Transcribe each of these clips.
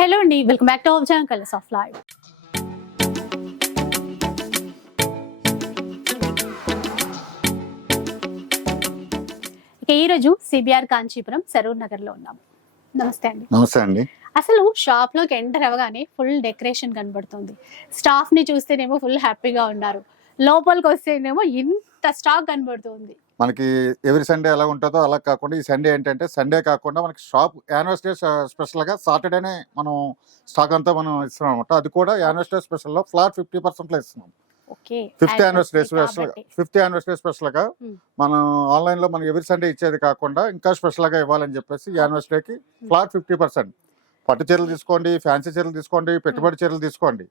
Hello అండి welcome back to our channel colours of live ఇక ఈరోజు సిబిఆర్ కాంచీపురం సరూర్ నగర్లో ఉన్నాము నమస్తే అండి. నమస్తే అండి. అసలు షాప్లోకి ఎంటర్ అవ్వగానే ఫుల్ డెకరేషన్ కనబడుతుంది. స్టాఫ్ని చూస్తేనేమో ఫుల్ హ్యాపీగా ఉన్నారు. లోపలికి వస్తేనేమో ఇంత స్టాక్ కనబడుతుంది. మనకి ఎవ్రీ సండే ఎలా ఉంటుందో అలా కాకుండా ఈ సండే ఏంటంటే సండే కాకుండా మనకి షాప్ యానివర్సరీ స్పెషల్గా సాటర్డేనే మనం స్టాక్ అంతా మనం ఇస్తున్నాం అనమాట అది కూడా యానివర్సరీ స్పెషల్లో ఫ్లాట్ ఫిఫ్టీ పర్సెంట్లో ఇస్తున్నాం ఫిఫ్త్ యానివర్సరీ స్పెషల్ కాబట్టి. ఫిఫ్త్ యానివర్సరీ స్పెషల్గా. మనం ఆన్లైన్లో మనకి ఎవ్రీ సండే ఇచ్చేది కాకుండా ఇంకా స్పెషల్గా ఇవ్వాలని చెప్పేసి యానివర్సరీకి ఫ్లాట్ ఫిఫ్టీ పర్సెంట్. పట్టు చీరలు తీసుకోండి ఫ్యాన్సీ చీరలు తీసుకోండి పెట్టుబడి చీరలు తీసుకోండి.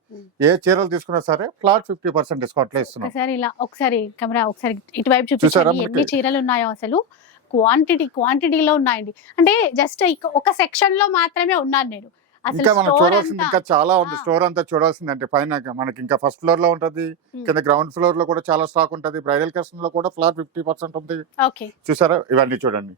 ఏ చీరలు తీసుకున్నా సరే ఫ్లాట్ ఫిఫ్టీ పర్సెంట్ డిస్కౌంట్లో ఇస్తున్నాం. ఒకసారి ఇలా ఒకసారి కెమెరా ఒకసారి ఇటువైపు? ఎన్ని చీరలు ఉన్నాయో అసలు? క్వాంటిటీ క్వాంటిటీలో ఉన్నాయండి. అంటే జస్ట్ ఒక సెక్షన్లో మాత్రమే ఉన్నాను నేను. ఇంకా మనం చూడాల్సింది ఇంకా చాలా ఉంది. స్టోర్ అంతా చూడాల్సింది అంటే పైన మనకి ఇంకా ఫస్ట్ ఫ్లోర్లో ఉంటది. కింద గ్రౌండ్ ఫ్లోర్లో కూడా చాలా స్టాక్ ఉంటది. బ్రైడల్ కలెక్షన్లో కూడా ఫ్లాట్ ఫిఫ్టీ పర్సెంట్ ఉంది. ఓకే. చూసారా? ఇవన్నీ చూడండి.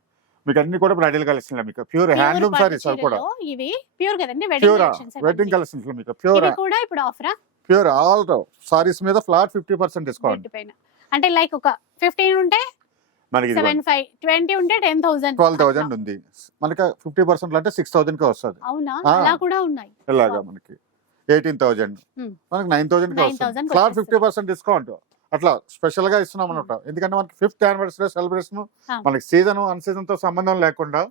మీకు అన్ని కూడా బ్రైడల్ కలెక్షన్ మీకు. ప్యూర్ హ్యాండ్లూమ్ సారీస్ అవి కూడా. ఇవి. ప్యూర్ కదండి వెడ్డింగ్ ప్యూర్ వెడ్డింగ్ కలెక్షన్స్ మీకు. ప్యూర్. కూడా ఇప్పుడు ఆఫరా ప్యూర్ ఆల్ సారీస్ మీద ఫ్లాట్ ఫిఫ్టీ పర్సెంట్ డిస్కౌంట్. అంటే లైక్ ఒక ఫిఫ్టీన్ ఉంటే మనకి సెవెన్ ఫైవ్ ట్వంటీ ఉంటే టెన్ థౌసండ్ ట్వెల్వ్ థౌసండ్ ఉంది. మనకి ఫిఫ్టీ పర్సెంట్ అంటే సిక్స్ థౌసండ్కి వస్తుంది. అవునా. అలా కూడా ఉన్నాయి. ఇలాగా మనకి. Eighteen thousand Hmm. మనకి నైన్ థౌసండ్కి 9,000 వస్తుంది. కి ఫ్లాట్. Fifty percent discount. అట్లా స్పెషల్గా ఇస్తున్నాం అనమాట ఎందుకంటే మనకి ఫిఫ్త్ యానివర్సరీ సెలబ్రేషన్. మనకి సీజన్ అన్ సీజన్తో సంబంధం లేకుండా.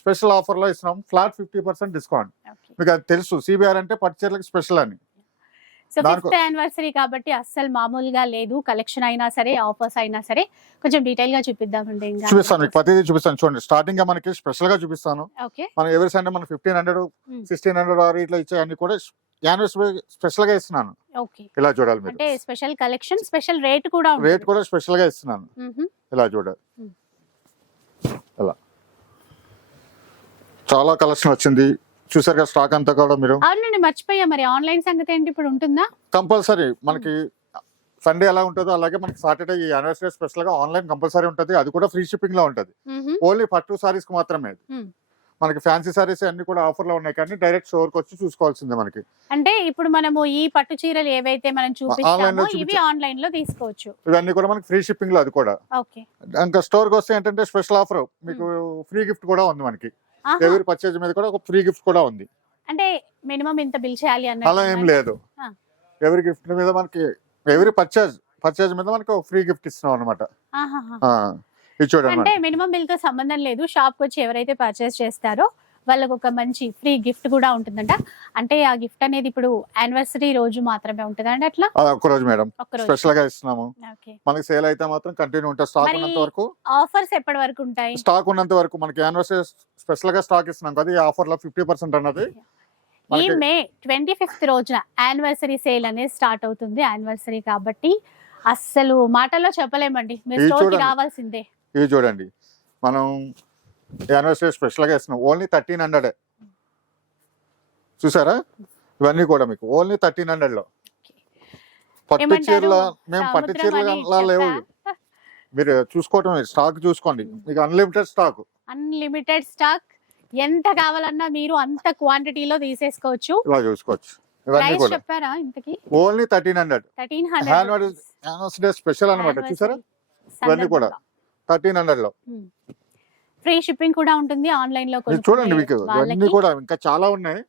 స్పెషల్ ఆఫర్లో ఇస్తున్నాం. Flat fifty percent discount. మీకు అది తెలుసు. సిబిఆర్ అంటే పట్టుచీరలకు స్పెషల్ అని. సో ఫిఫ్త్ యానివర్సరీ కాబట్టి అస్సలు మామూలుగా లేదు. కలెక్షన్ అయినా సరే ఆఫర్స్ అయినా సరే కొంచెం డీటెయిల్గా చూపిద్దామండి చూపిస్తాను మీకు ప్రతిదీ చూపిస్తాను. చూడండి స్టార్టింగ్గా మనకి స్పెషల్గా చూపిస్తాను మనం ఎవరి సండే మనం ఫిఫ్టీన్ హండ్రెడ్. సిక్స్టీన్ హండ్రెడ్ ఇట్లా ఇచ్చే అన్ని కూడా యానివర్సరీ స్పెషల్గా ఇస్తున్నాను. ఇలా చూడాలి మీరు. అంటే స్పెషల్ కలెక్షన్ స్పెషల్ రేట్ కూడా రేట్ కూడా స్పెషల్గా ఇస్తున్నాను. ఇలా చూడాలి. ఇలా. చాలా కలెక్షన్ వచ్చింది. చూసారు కదా స్టాక్ అంతా కూడా మీరు? అవునండి మర్చిపోయా మరి. ఆన్లైన్ సంగతి ఏంటి ఇప్పుడు ఉంటుందా? కంపల్సరీ మనకి సండే ఎలా ఉంటుందో అలాగే మనకి సాటర్డే ఈ యానివర్సరీ స్పెషల్గా ఆన్లైన్ కంపల్సరీ ఉంటుంది. అది కూడా ఫ్రీ షిప్పింగ్లో ఉంటుంది. ఓన్లీ పట్టు సారీస్కి మాత్రమే. మనకి ఫ్యాన్సీ సారీస్ అన్ని కూడా ఆఫర్లో ఉన్నాయి. కానీ డైరెక్ట్ స్టోర్కి వచ్చి చూసుకోవాల్సిందే మనకి. అంటే ఇప్పుడు మనము ఈ పట్టు చీరలు ఏవైతే మనం చూపిస్తామో ఇవి ఆన్లైన్లో తీసుకోవచ్చు. ఇవన్నీ కూడా మనకి ఫ్రీ షిప్పింగ్లో అది కూడా. ఓకే. ఇంకా స్టోర్కి వస్తే ఏంటంటే స్పెషల్ ఆఫర్. మీకు ఫ్రీ గిఫ్ట్ కూడా ఉంది మనకి. ఎవరి పర్చేజ్ మీద కూడా ఒక ఫ్రీ గిఫ్ట్ కూడా ఉంది. అంటే మినిమం ఇంత బిల్ చేయాలి అలా ఏం లేదు. ఎవరి గిఫ్ట్ మీద మనకి ఎవరి పర్చేజ్ పర్చేజ్ మీద మనకి ఒక ఫ్రీ గిఫ్ట్ ఇస్తున్నాం అనమాట అంటే. మినిమం బిల్తో సంబంధం లేదు. షాప్కి వచ్చి ఎవరైతే పర్చేస్ చేస్తారో వాళ్ళకి ఒక మంచి ఫ్రీ గిఫ్ట్ కూడా ఉంటుందంట. అంటే ఆ గిఫ్ట్ అనేది ఇప్పుడు యానివర్సరీ రోజు మాత్రమే ఉంటుందండి అట్లా? ఒక్క రోజు మేడం. స్పెషల్గా ఇస్తున్నాము. మనకి సేల్ అయితే మాత్రం కంటిన్యూ ఉంటుంది స్టాక్ ఉన్నంత వరకు ఆఫర్స్ ఎప్పటి వరకు ఉంటాయి? స్టాక్ ఉన్నంత వరకు మనకి యానివర్సరీ స్పెషల్గా స్టాక్ ఇస్తున్నాం కదా ఈ ఆఫర్లో ఫిఫ్టీ పర్సెంట్ అన్నది ఈ మే ట్వంటీ ఫిఫ్త్ రోజున యానివర్సరీ సేల్ అనేది స్టార్ట్ అవుతుంది యానివర్సరీ కాబట్టి. అస్సలు మాటల్లో చెప్పలేమండి. మీరు ఇది స్టోర్కి చూడండి. రావాల్సిందే. ఇవి చూడండి. మనం యానివర్సరీ స్పెషల్గా ఇస్తున్నాం ఓన్లీ థర్టీన్ హండ్రెడ్. చూసారా? ఇవన్నీ కూడా మీకు. ఓన్లీ థర్టీన్ హండ్రెడ్లో పట్టు? చీరల మేము పట్టు చీరల లేవు? మీరు చూసుకోవటం స్టాక్ చూసుకోండి. మీకు అన్లిమిటెడ్ స్టాక్. Unlimited stock. ఎంత కావాలన్నా మీరు అంత క్వాంటిటీలో తీసేసుకోవచ్చు. ఇలా చూసుకోవచ్చు. చెప్పారా ఇంతకి? Only thirteen hundred. Thirteen anniversary special అనమాట చూసారా? ఇవన్నీ కూడా. థర్టీన్ హండ్రెడ్లో. ఫ్రీ షిప్పింగ్ కూడా ఉంటుంది ఆన్లైన్లో చూడండి మీకు ఇవన్నీ కూడా ఇంకా చాలా ఉన్నాయి.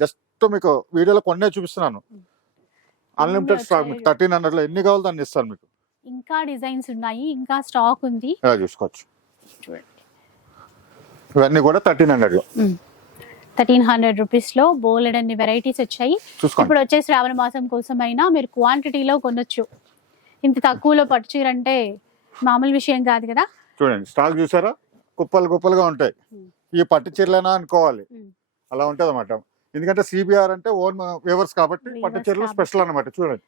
జస్ట్ మీకు వీడియోలో కొన్నే చూపిస్తున్నాను. అన్లిమిటెడ్ స్టాక్ మీకు. థర్టీన్ హండ్రెడ్లో ఎన్ని కావాలో దాన్ని ఇస్తాను మీకు. ఇంకా డిజైన్స్ ఉన్నాయి ఇంకా స్టాక్ ఉంది. చూసుకోవచ్చు. ఇవన్నీ కూడా థర్టీన్ హండ్రెడ్లో. థర్టీన్ హండ్రెడ్ రూపీస్లో బోలెడ్ అన్ని వెరైటీస్ వచ్చాయి. ఇప్పుడు వచ్చే శ్రావణ మాసం కోసం అయినా మీరు క్వాంటిటీలో కొనొచ్చు. ఇంత తక్కువలో పట్టు చీర అంటే మామూలు విషయం కాదు కదా? చూడండి స్టాక్ చూసారా? కుప్పలు కుప్పలుగా ఉంటాయి. ఈ పట్టు చీరలేనా అనుకోవాలి. అలా ఉంటది అనమాట ఎందుకంటే సిబిఆర్ అంటే ఓన్ వేవర్స్ కాబట్టి పట్టు చీరలు. స్పెషల్ అనమాట చూడండి.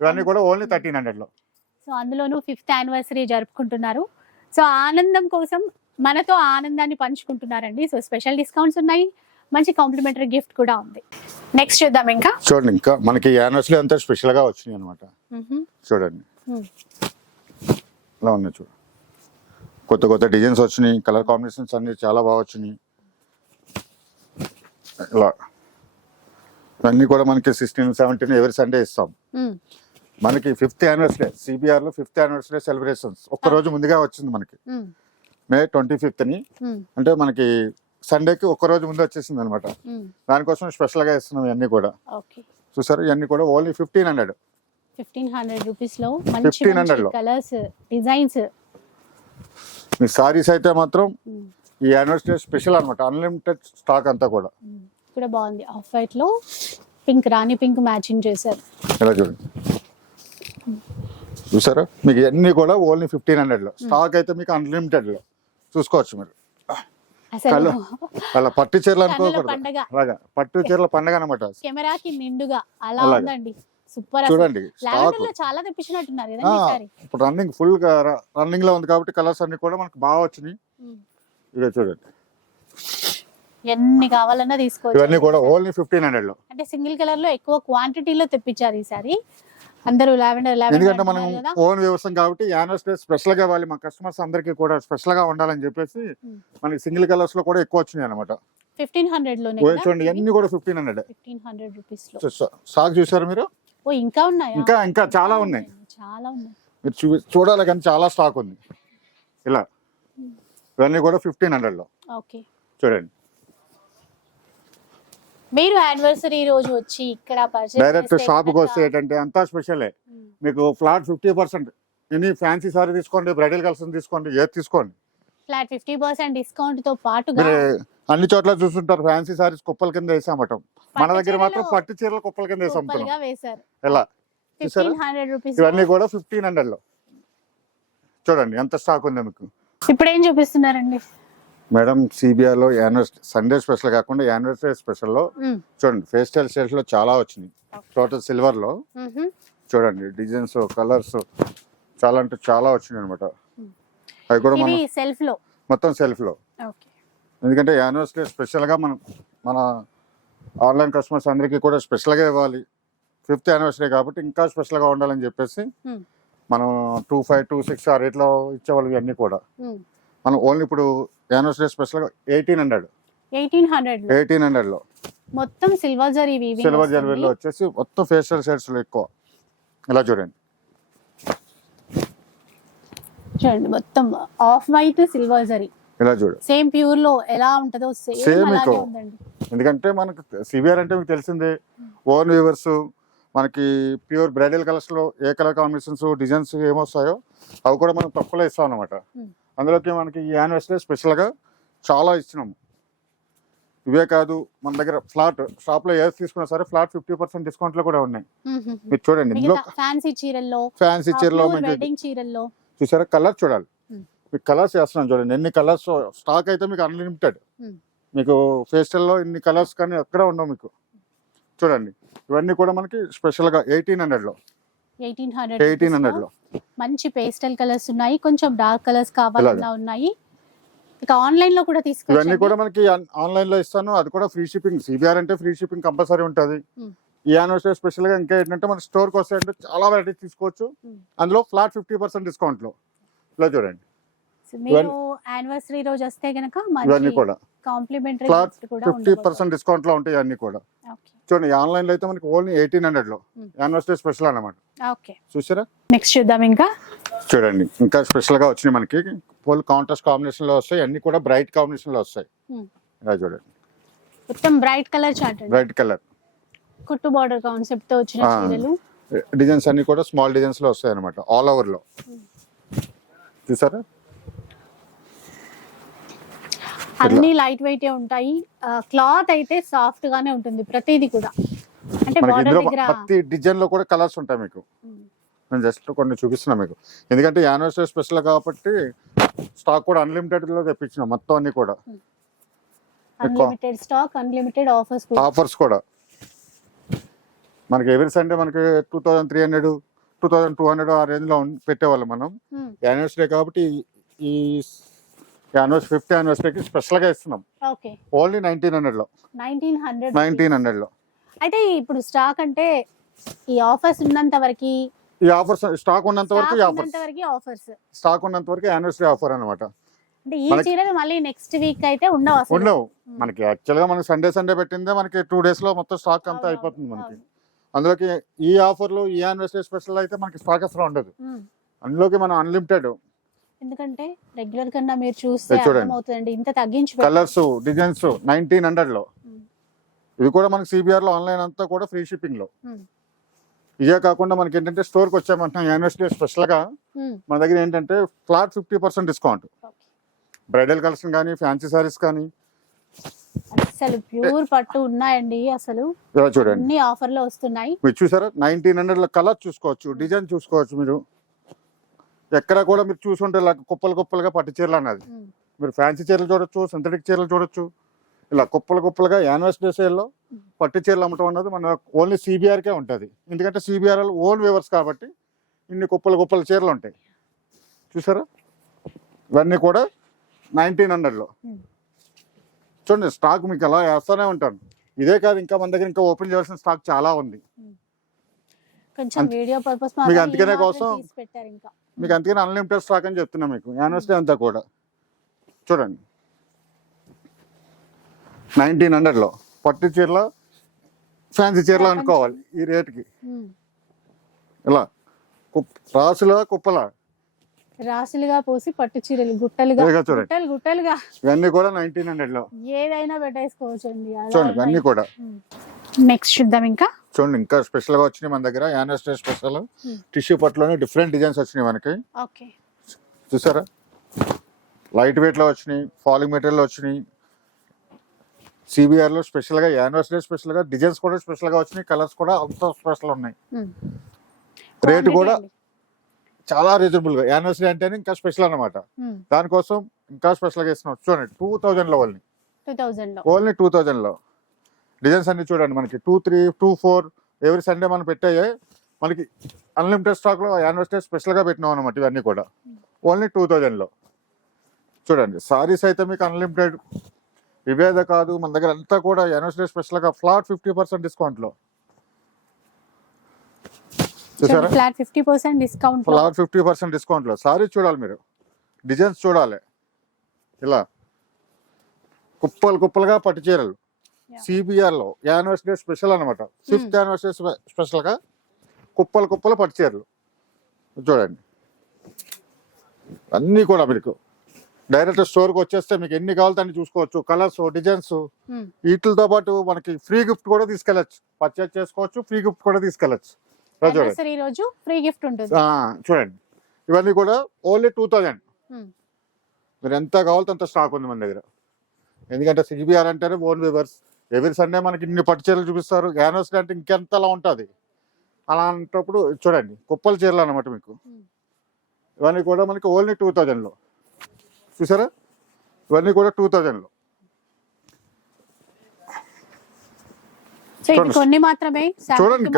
ఇవన్నీ కూడా ఓన్లీ థర్టీన్ హండ్రెడ్లో. సో అందులోనూ ఫిఫ్త్ యానివర్సరీ జరుపుకుంటున్నారు. సో ఆనందం కోసం మనతో ఆనందాన్ని పంచుకుంటున్నారండి. సో స్పెషల్ డిస్కౌంట్స్ ఉన్నాయి. మంచి కాంప్లిమెంటరీ గిఫ్ట్ కూడా ఉంది. నెక్స్ట్ చూద్దాం ఇంకా. చూడండి ఇంకా మనకి యానివర్సరీ అంతా స్పెషల్గా వచ్చినాయి అనమాట. చూడండి. ఇలా ఉన్నాయి చూడు. కొత్త కొత్త డిజైన్స్ వచ్చినాయి కలర్ కాంబినేషన్స్ అన్ని చాలా బాగా వచ్చినాయి. ఇలా. ఇవన్నీ కూడా మనకి సిక్స్టీన్ సెవెంటీన్ ఎవరి సండే ఇస్తాం. మనకి ఫిఫ్త్ యానివర్సరీ సిబిఆర్లో ఫిఫ్త్ యానివర్సరీ సెలబ్రేషన్స్ ఒక్క రోజు ముందుగా వచ్చింది మనకి. మే ట్వంటీ ఫిఫ్త్ని అంటే మనకి సండేకి ఒక్క రోజు ముందు వచ్చేసింది అనమాట. దానికోసం స్పెషల్గా ఇస్తున్నాం ఇవన్నీ కూడా. చూసారు? ఇవన్నీ కూడా only fifteen hundred fifteen hundred రూపీస్లో మంచి 1500 లో. Colours designs. మీ సారీస్ అయితే మాత్రం ఈ యానివర్సరీ స్పెషల్ అనమాట అన్లిమిటెడ్ స్టాక్ అంతా కూడా. కూడా బాగుంది. ఆఫ్ వైట్లో పింక్ రాణి పింక్ మ్యాచింగ్ చేశారు. ఇలా చూడండి చూసారా? మీకు ఇవన్నీ కూడా ఓన్లీ ఫిఫ్టీన్ హండ్రెడ్లో స్టాక్ అయితే మీకు అన్లిమిటెడ్లో. చూసుకోవచ్చు మీరు. అసలు అలా పట్టు చీరలు కన్నుల అనుకోకూడదు. పండగ. అలాగా. పట్టు చీరల పండగ అనమాట కెమెరాకి నిండుగా. అలా అలాగే. ఉందండి. సూపర్ చూడండి లో చాలా తెప్పించినట్టున్నారు ఈసారి ఇప్పుడు రన్నింగ్ ఫుల్ రన్నింగ్లో ఉంది కాబట్టి కలర్స్ అన్ని కూడా మనకు బాగా వచ్చినాయి. ఇక చూడండి. ఎన్ని కావాలన్నా తీసుకోవచ్చు. ఇవన్నీ కూడా ఓన్లీ ఫిఫ్టీన్ హండ్రెడ్లో అంటే సింగిల్ కలర్లో ఎక్కువ క్వాంటిటీలో తెప్పించారు ఈసారి అందరూ లావెండర్ ఎందుకంటే లావెండర్ మనం అంటున్నారు కదా. ఓన్ వ్యవసాయం కాబట్టి యానివర్సరీ స్పెషల్గా ఇవ్వాలి మా కస్టమర్స్ అందరికీ కూడా స్పెషల్గా ఉండాలని చెప్పేసి. మనకి సింగిల్ కలర్స్లో కూడా ఎక్కువ వచ్చినాయి అనమాట ఫిఫ్టీన్ హండ్రెడ్లోనే చూడండి ఇవన్నీ కూడా ఫిఫ్టీన్ హండ్రెడ్. ఫిఫ్టీన్ హండ్రెడ్ రూపీస్లో స్టాక్ చూసారు మీరు? ఓ ఇంకా ఉన్నాయా? ఇంకా ఇంకా చాలా ఉన్నాయి. చాలా ఉన్నాయి. మీరు చూ చూడాలి కానీ చాలా స్టాక్ ఉంది. ఇలా. ఇవన్నీ కూడా ఫిఫ్టీన్ హండ్రెడ్లో. ఓకే. చూడండి. మీరు యానివర్సరీ రోజు వచ్చి ఇక్కడ purchase డైరెక్ట్ చేస్తే షాప్కి కనుక- వస్తే ఏంటంటే అంతా స్పెషలే ఉమ్, మీకు flat fifty percent any fancy sari తీసుకోండి బ్రైడల్ కలెక్షన్ తీసుకోండి ఏది తీసుకోండి. ఫ్లాట్ ఫిఫ్టీ పర్సెంట్ డిస్కౌంట్తో పాటుగా అన్ని చోట్ల చూస్తుంటారు ఫ్యాన్సీ సారీస్ కుప్పల కింద వేసామట మన దగ్గర మాత్రం పట్టు చీరలు కుప్పల కింద వేసి ఎలా? ఇవన్నీ కూడా ఫిఫ్టీన్ హండ్రెడ్లో. చూడండి ఎంత స్టాక్ ఉంది మీకు? ఇప్పుడు ఏం చూపిస్తున్నారండి? మేడం సిబిఆర్లో సండే స్పెషల్ కాకుండా యానివర్సరీ స్పెషల్లో చూడండి ఫేస్టైల్ షేడ్స్లో చాలా వచ్చినాయి. టోటల్ సిల్వర్లో. చూడండి డిజైన్స్ కలర్స్ చాలా అంటే చాలా వచ్చినాయి అనమాట అవి కూడా మనం సెల్ఫ్లో మొత్తం సెల్ఫ్లో ఎందుకంటే యానివర్సరీ స్పెషల్గా మనం మన ఆన్లైన్ కస్టమర్స్ అందరికీ కూడా స్పెషల్గా ఇవ్వాలి. ఫిఫ్త్ యానివర్సరీ కాబట్టి ఇంకా స్పెషల్గా ఉండాలని చెప్పేసి. మనం టూ ఫైవ్ టూ సిక్స్ ఆ రేట్లో ఇచ్చేవాళ్ళు ఇవన్నీ కూడా. మనం ఓన్లీ ఇప్పుడు యానివర్సరీ స్పెషల్గా ఎయిటీన్ హండ్రెడ్. ఎయిటీన్ హండ్రెడ్లో. ఎయిటీన్ హండ్రెడ్లో. మొత్తం సిల్వర్ జరీ సిల్వర్ జర్వీలో వచ్చేసి మొత్తం ఫేషియల్ షేడ్స్లో ఎక్కువ. ఇలా చూడండి. చూడండి మొత్తం ఆఫ్ వైట్ సిల్వర్ జరీ ఇలా చూడు. సేమ్ ప్యూర్లో ఎలా ఉంటుందో సేమ్ మీకు. ఎందుకంటే మనకు సివియర్ అంటే మీకు తెలిసిందే ఓన్ వ్యూవర్స్ మనకి ప్యూర్ బ్రైడల్ కలర్స్లో ఏ కలర్ కాంబినేషన్స్ డిజైన్స్ ఏమొస్తాయో అవి కూడా మనం తక్కువలో ఇస్తాం అనమాట Hmm. అందులోకి మనకి ఈ యానివర్సరీ స్పెషల్గా చాలా ఇచ్చినాము. ఇవే కాదు మన దగ్గర ఫ్లాట్ షాప్లో ఏది తీసుకున్నా సరే ఫ్లాట్ ఫిఫ్టీ పర్సెంట్ డిస్కౌంట్లో కూడా ఉన్నాయి. మీరు చూడండి ఫ్యాన్సీ చీరల్లో ఫ్యాన్సీ చీరలో వెడ్డింగ్ చీరల్లో. చూసారా? కలర్ చూడాలి. మీకు కలర్స్ వేస్తున్నాను చూడండి. ఎన్ని కలర్స్ స్టాక్ అయితే మీకు అన్లిమిటెడ్. మీకు ఫేస్టల్లో ఇన్ని కలర్స్ కానీ ఎక్కడ ఉండవు మీకు. చూడండి. ఇవన్నీ కూడా మనకి స్పెషల్గా ఎయిటీన్ హండ్రెడ్లో ఎయిటీన్ హండ్రెడ్ ఎయిటీన్ హండ్రెడ్లో మంచి పేస్టల్ కలర్స్ ఉన్నాయి. కొంచెం డార్క్ కలర్స్ కావాలన్నా ఉన్నాయి. ఇక ఆన్లైన్లో కూడా ఇవన్నీ తీసుకోవచ్చు కూడా మనకి ఆన్లైన్లో ఇస్తాను. అది కూడా ఫ్రీ షిప్పింగ్. సిబిఆర్ అంటే ఫ్రీ షిప్పింగ్ కంపల్సరీ ఉంటుంది. ఈ యానివర్సరీ స్పెషల్గా ఇంకా ఏంటంటే మన స్టోర్కి వస్తాయంటే చాలా వెరైటీస్ తీసుకోవచ్చు. Hmm. అందులో ఫ్లాట్ ఫిఫ్టీ పర్సెంట్ డిస్కౌంట్లో. ఇలా చూడండి. మీరు యానివర్సరీ రోజు వస్తే గనక ఇవన్నీ మంచి కూడా కాంప్లిమెంటరీ ఫ్లాట్ ఫిఫ్టీ పర్సెంట్ డిస్కౌంట్లో ఉంటాయి అన్ని కూడా. చూడండి ఆన్లైన్లో అయితే మనకి ఓన్లీ ఎయిటీన్. యానివర్సరీ స్పెషల్ అన్నమాట. ఓకే చూసారా? నెక్స్ట్ చూద్దాం ఇంకా. చూడండి ఇంకా స్పెషల్గా వచ్చినాయి మనకి. ఫుల్ కాంట్రాస్ట్ వస్తాయి అన్ని కూడా బ్రైట్ కాంబినేషన్లో వస్తాయి. Hmm. ఇలా చూడండి. మొత్తం bright colour chart bright colour కుట్టు బార్డర్ కాన్సెప్ట్తో వచ్చిన. చీరలు. డిజైన్స్ అన్ని కూడా స్మాల్ డిజైన్స్లో వస్తాయి అనమాట ఆల్ ఓవర్లో. చూసారా? అన్ని లైట్ వెయిట్ ఉంటాయి. క్లాత్ అయితే సాఫ్ట్ గానే ఉంటుంది ప్రతిదీ కూడా. అంటే బార్డర్ దగ్గర ప్రతి డిజైన్లో కూడా కలర్స్ ఉంటాయి మీకు. నేను జస్ట్ కొన్ని చూపిస్తున్నా మీకు. ఎందుకంటే యానివర్సరీ స్పెషల్ కాబట్టి స్టాక్ కూడా అన్లిమిటెడ్లో తెప్పించిన మొత్తం అన్ని కూడా. Unlimited stock unlimited offers offers కూడా. మనకి ఎవ్రీ సండే మనకి two thousand three hundred two thousand two hundred ఆ రేంజ్లో పెట్టేవాళ్ళం మనం. యానివర్సరీ కాబట్టి ఈ యానివర్సరీ ఫిఫ్త్ యానివర్సరీకి స్పెషల్గా ఇస్తున్నాం. ఓకే. ఓన్లీ నైన్టీన్ హండ్రెడ్లో నైన్టీన్ హండ్రెడ్లో అయితే ఇప్పుడు స్టాక్ అంటే ఈ ఆఫర్స్ ఉన్నంత వరకు ఈ ఆఫర్స్ స్టాక్ ఉన్నంత వరకు ఆఫర్స్. స్టాక్ ఉన్నంత వరకు యానివర్సరీ ఆఫర్ అనమాట అంటే ఈ మనకి- చీరలు మళ్ళీ నెక్స్ట్ వీక్ అయితే ఉండవు ఉండవు. మనకి యాక్చువల్గా మనకి సండే సండే పెట్టిందే మనకి టూ డేస్లో మొత్తం స్టాక్ అంతా అయిపోతుంది మనకి. అందులోకి ఈ ఆఫర్లు ఈ యానివర్సరీ స్పెషల్ అయితే మనకి స్టాక్ అసలు ఉండదు. అందులోకి మనం అన్లిమిటెడ్ ఎందుకంటే రెగ్యులర్ కన్నా మీరు చూస్తే. అర్థమవుతుందండి ఇంత తగ్గించి కలర్స్ డిజైన్స్ నైన్టీన్ హండ్రెడ్లో. ఇది కూడా మనకి సిబిఆర్లో ఆన్లైన్ అంతా కూడా ఫ్రీ షిప్పింగ్లో. ఇదే కాకుండా మనకి ఏంటంటే స్టోర్కి వచ్చామంటున్నాం యానివర్సరీ స్పెషల్గా. మన దగ్గర ఏంటంటే flat fifty percent discount. Bridal collection కానీ ఫ్యాన్సీ సారీస్ కానీ అసలు ప్యూర్ పట్టు ఉన్నాయండి అసలు. చూడండి. అన్ని ఆఫర్లో వస్తున్నాయి. మీరు చూసారా? నైన్టీన్ హండ్రెడ్ కలర్ చూసుకోవచ్చు డిజైన్ చూసుకోవచ్చు మీరు. ఎక్కడ కూడా మీరు చూసుంటే కుప్పలు కుప్పలుగా పట్టు చీరలు అన్నది. మీరు ఫ్యాన్సీ చీరలు చూడొచ్చు సింథటిక్ చీరలు చూడొచ్చు. ఇలా కుప్పలు కుప్పలుగా యానివర్సరీ సేల్లో పట్టు చీరలు అమ్మటం అన్నది మన ఓన్లీ సిబిఆర్కే ఉంటుంది. ఎందుకంటే సిబిఆర్ ఓన్ వ్యూవర్స్ కాబట్టి ఇన్ని కుప్పలు కుప్పల చీరలు ఉంటాయి. చూసారా? ఇవన్నీ కూడా నైన్టీన్ హండ్రెడ్లో. చూడండి స్టాక్ మీకు అలా వేస్తూనే ఉంటాను. ఇదే కాదు ఇంకా మన దగ్గర ఇంకా ఓపెన్ చేయాల్సిన స్టాక్ చాలా ఉంది. మీకు అందుకనే కోసం- మీకు అందుకని అన్లిమిటెడ్ స్టాక్ అని చెప్తున్నా మీకు. యానివర్సరీ అంతా కూడా. చూడండి. నైన్టీన్ హండ్రెడ్లో పట్టు చీరలో ఫ్యాన్సీ చీరలో అనుకోవాలి ఈ రేటుకి. ఇలా కుప్ రాసులా కుప్పలా? రాసులుగా పోసి పట్టు చీరలు గుట్టలుగా. గుట్టలు గుట్టలుగా. ఇవన్నీ కూడా నైన్టీన్ హండ్రెడ్లో ఏదైనా పెట్టేసుకోవచ్చు అండి చూడండి ఇవన్నీ కూడా. నెక్స్ట్ చూద్దాం ఇంకా. చూడండి ఇంకా స్పెషల్గా వచ్చినాయి మన దగ్గర. Anniversary special. టిష్యూ పట్టులోనే డిఫరెంట్ డిజైన్స్ వచ్చినాయి మనకి. ఓకే. చూసారా? లైట్ వెయిట్లో వచ్చినాయి ఫాలింగ్ మెటీరియల్ వచ్చినాయి. సిబిఆర్లో స్పెషల్గా యానివర్సరీ స్పెషల్గా డిజైన్స్ కూడా స్పెషల్గా వచ్చినాయి. కలర్స్ కూడా అంత స్పెషల్ ఉన్నాయి. రేటు కూడా చాలా రీజనబుల్గా యానివర్సరీ అంటేనే ఇంకా స్పెషల్ అన్నమాట. దానికోసం ఇంకా స్పెషల్గా ఇస్తున్నాం చూడండి టూ థౌజండ్లో ఓన్లీ టూ థౌజండ్లో. ఓన్లీ టూ థౌజండ్లో డిజైన్స్ అన్ని చూడండి మనకి. Two three two four every Sunday మనం పెట్టాయి మనకి అన్లిమిటెడ్ స్టాక్లో యానివర్సరీ స్పెషల్గా పెట్టినాం అనమాట ఇవన్నీ కూడా. ఓన్లీ టూ థౌజండ్లో చూడండి సారీస్ అయితే మీకు అన్లిమిటెడ్ ఇవేదే కాదు మన దగ్గర అంతా కూడా యానివర్సరీ స్పెషల్గా ఫ్లాట్ ఫిఫ్టీ పర్సెంట్ డిస్కౌంట్లో flat fifty percent discount flat fifty percent డిస్కౌంట్లో సారీ చూడాలి మీరు. డిజైన్స్ చూడాలి. ఇలా. కుప్పలు కుప్పలుగా పట్టు చీరలు. సిబిఆర్లో యానివర్సరీ స్పెషల్ అనమాట ఫిఫ్త్ యానివర్సరీ స్పెషల్గా కుప్పలు కుప్పలు పట్టు చీరలు. చూడండి. అన్నీ కూడా మీకు. డైరెక్ట్ స్టోర్కి వచ్చేస్తే మీకు ఎన్ని కావాలో అన్ని చూసుకోవచ్చు. Colours designs. Hmm. వీటితో పాటు మనకి ఫ్రీ గిఫ్ట్ కూడా తీసుకెళ్ళచ్చు. పర్చేజ్ చేసుకోవచ్చు ఫ్రీ గిఫ్ట్ కూడా తీసుకెళ్ళచ్చు. చూడండి రోజు ఫ్రీ గిఫ్ట్ ఉంటుంది. చూడండి. ఇవన్నీ కూడా ఓన్లీ టూ థౌజండ్. మీరు ఎంత కావాలో అంత స్టాక్ ఉంది మన దగ్గర. ఎందుకంటే సిబిఆర్ అంటేనే ఓన్ వివర్స్. ఎవరి సండే మనకి ఇన్ని పట్టు చీరలు చూపిస్తారు. యానివర్సరీ అంటే ఇంకెంతలా ఉంటుంది? అలాంటప్పుడు చూడండి కుప్పల చీరలు అనమాట మీకు. ఇవన్నీ కూడా మనకి ఓన్లీ టూ థౌజండ్లో. చూసారా? ఇవన్నీ కూడా టూ థౌజండ్లో. సో ఇది చూడండి. కొన్ని మాత్రమే చూడండి